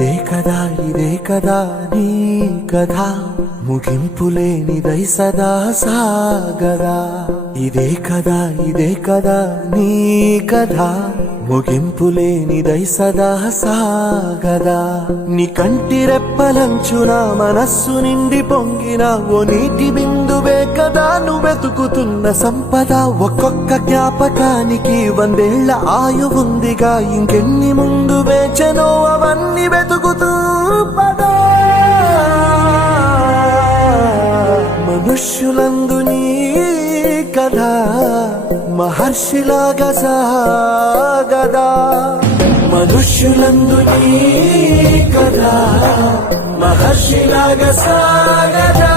ఇదే కదా నీ కథ ముగింపులేనిదై సదా సాగదా. ఇదే కదా నీ కథ ముగింపులేనిదై సదా సాగదా. నీ కంటి రెప్పలంచున మనస్సు నిండి పొంగిన ఓ నీటి బిందువే కదా నువ్వెతుకుతున్న సంపద. ఒక్కొక్క జ్ఞాపకానికి 100 ఏళ్ల ఆయువుందిగా, ఇంకెన్ని ముందు వేచనో అవన్నీ వెతుకుతూ పదా. మనుష్యులందు నీ కథ మహర్షిలాగా సాగదా. మనుష్యులందు నీ కథ మహర్షిలాగా సాగదా.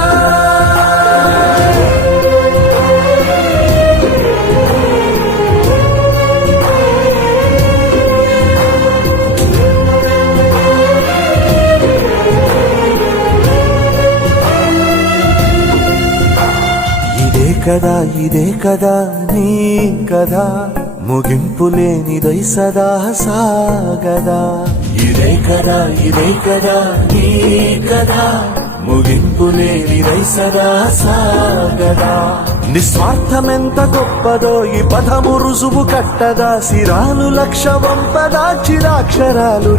ఇదే కదా నీ కథ ముగింపులేనిదై సదా సాగదా. ఇదే కదా నీ కథ ముగింపులేనిదై సదా సాగదా. నిస్వార్థమెంత గొప్పదో ఈ పదము రుజువు కట్టదా. సిరాలు లక్ష వంపదా చిరాక్షరాలు